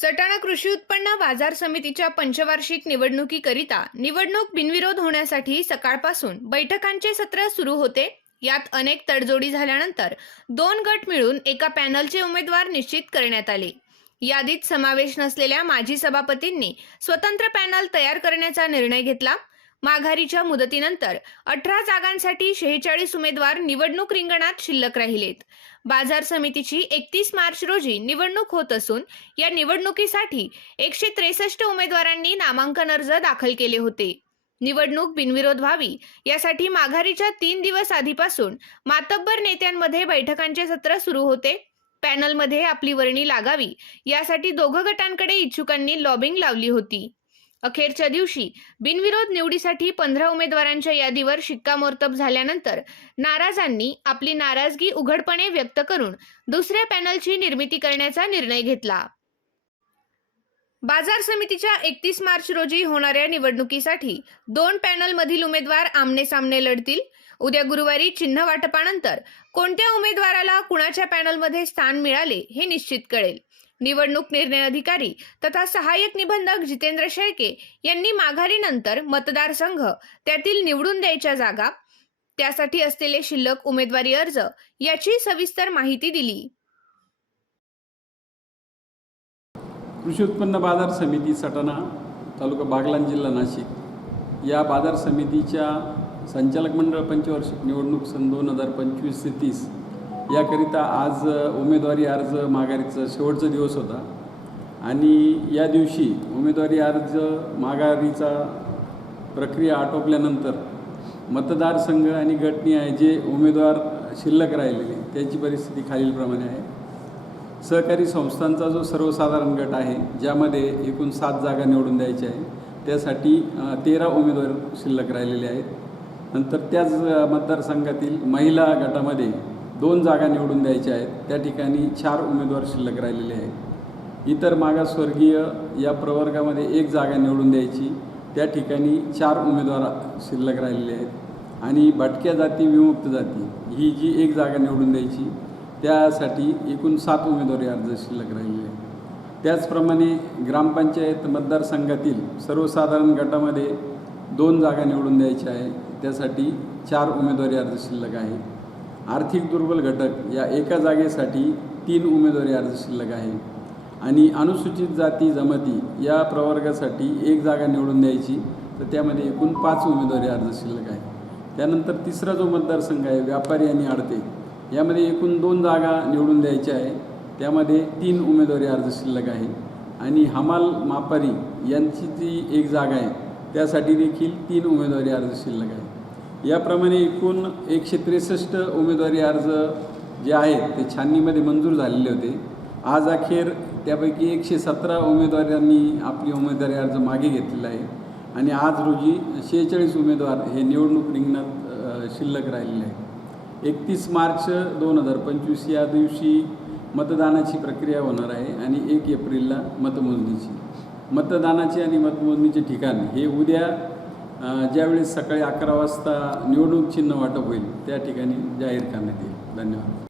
सटाणा कृषी उत्पन्न बाजार समितीच्या पंचवार्षिक निवडणुकीकरिता निवडणूक बिनविरोध होण्यासाठी सकाळपासून बैठकांचे सत्र सुरू होते. यात अनेक तडजोडी झाल्यानंतर दोन गट मिळून एका पॅनलचे उमेदवार निश्चित करण्यात आले. यादीत समावेश नसलेल्या माजी सभापतींनी स्वतंत्र पॅनल तयार करण्याचा निर्णय घेतला. माघारीच्या मुदतीनंतर अठरा जागांसाठी शेहेचाळीस उमेदवार निवडणूक रिंगणात शिल्लक राहिलेत. बाजार समितीची एकतीस मार्च रोजी निवडणूक होत असून या निवडणुकीसाठी एकशे त्रेसष्ट उमेदवारांनी नामांकन अर्ज दाखल केले होते. निवडणूक बिनविरोध व्हावी यासाठी माघारीच्या तीन दिवस आधीपासून मातब्बर नेत्यांमध्ये बैठकांचे सत्र सुरू होते. पॅनलमध्ये आपली वर्णी लागावी यासाठी दोघं गटांकडे इच्छुकांनी लॉबिंग लावली होती. अखेरच्या दिवशी बिनविरोध निवडीसाठी पंधरा उमेदवारांच्या यादीवर शिक्कामोर्तब झाल्यानंतर नाराजांनी आपली नाराजगी उघडपणे व्यक्त करून दुसऱ्या पॅनलची निर्मिती करण्याचा निर्णय घेतला. बाजार समितीच्या एकतीस मार्च रोजी होणाऱ्या निवडणुकीसाठी दोन पॅनलमधील उमेदवार आमने सामने लढतील. उद्या गुरुवारी चिन्ह वाटपानंतर कोणत्या उमेदवाराला कुणाच्या पॅनलमध्ये स्थान मिळाले हे निश्चित कळेल. निवडणूक निर्णय अधिकारी तथा सहाय्यक निबंधक जितेंद्र शेळके यांनी माघारीनंतर मतदारसंघ त्यातील निवडून द्यायच्या जागा त्यासाठी असलेले शिल्लक उमेदवारी अर्ज याची सविस्तर माहिती दिली. कृषी उत्पन्न बाजार समिती सटाणा तालुका बागलाण जिल्हा नाशिक. या बाजार समितीच्या संचालक मंडळ पंचवार्षिक निवडणूक सन दोन हजार पंचवीस ते तीस. याकरिता आज उमेदवारी अर्ज माघारीचा शेवटचा दिवस होता. आणि या दिवशी उमेदवारी अर्ज माघारीचा प्रक्रिया आटोपल्यानंतर मतदारसंघ आणि गटनी आहे जे उमेदवार शिल्लक राहिलेले त्याची परिस्थिती खालीलप्रमाणे आहे. सहकारी संस्थांचा जो सर्वसाधारण गट आहे ज्यामध्ये एकूण सात जागा निवडून द्यायच्या आहे त्यासाठी तेरा उमेदवार शिल्लक राहिलेले आहेत. नंतर त्याच मतदारसंघातील महिला गटामध्ये दोन जागा निवडून द्यायच्या आहेत. त्या ठिकाणी चार उमेदवार शिल्लक राहिलेले आहेत. इतर मागासवर्गीय या प्रवर्गामध्ये एक जागा निवडून द्यायची त्या ठिकाणी चार उमेदवार शिल्लक राहिलेले आहेत. आणि भटक्या जाती विमुक्त जाती ही जी एक जागा निवडून द्यायची त्यासाठी एकूण सात उमेदवारी अर्ज शिल्लक राहिलेले त्याचप्रमाणे ग्रामपंचायत मतदारसंघातील सर्वसाधारण गटामध्ये दोन जागा निवडून द्यायच्या आहे. त्यासाठी चार उमेदवारी अर्ज शिल्लक आहे. आर्थिक दुर्बल घटक या एका जागेसाठी तीन उमेदवारी अर्ज शिल्लक आहे. आणि अनुसूचित जाती जमाती या प्रवर्गासाठी एक जागा निवडून द्यायची. तर त्यामध्ये एकूण पाच उमेदवारी अर्ज शिल्लक आहे. त्यानंतर तिसरा जो मतदारसंघ आहे व्यापारी आणि आडते. यामध्ये एकूण दोन जागा निवडून द्यायच्या आहे. त्यामध्ये तीन उमेदवारी अर्ज शिल्लक आहे. आणि हमाल मापारी यांची जी एक जागा आहे त्यासाठी देखील तीन उमेदवारी अर्ज शिल्लक आहे. याप्रमाणे एकूण एकशे त्रेसष्ट उमेदवारी अर्ज जे आहेत ते छाननीमध्ये मंजूर झालेले होते. आज अखेर त्यापैकी एकशे सतरा उमेदवारांनी आपली उमेदवारी अर्ज मागे घेतलेला आहे. आणि आज रोजी शेहेचाळीस उमेदवार हे निवडणूक रिंगणात शिल्लक राहिलेले आहेत. एकतीस मार्च दोन हजार पंचवीस या दिवशी मतदानाची प्रक्रिया होणार आहे आणि एक एप्रिलला मतमोजणीची. मतदानाचे आणि मतमोजणीचे ठिकाण हे उद्या ज्यावेळेस सकाळी अकरा वाजता निवडणूक चिन्ह वाटप होईल त्या ठिकाणी जाहीर करण्यात येईल. धन्यवाद.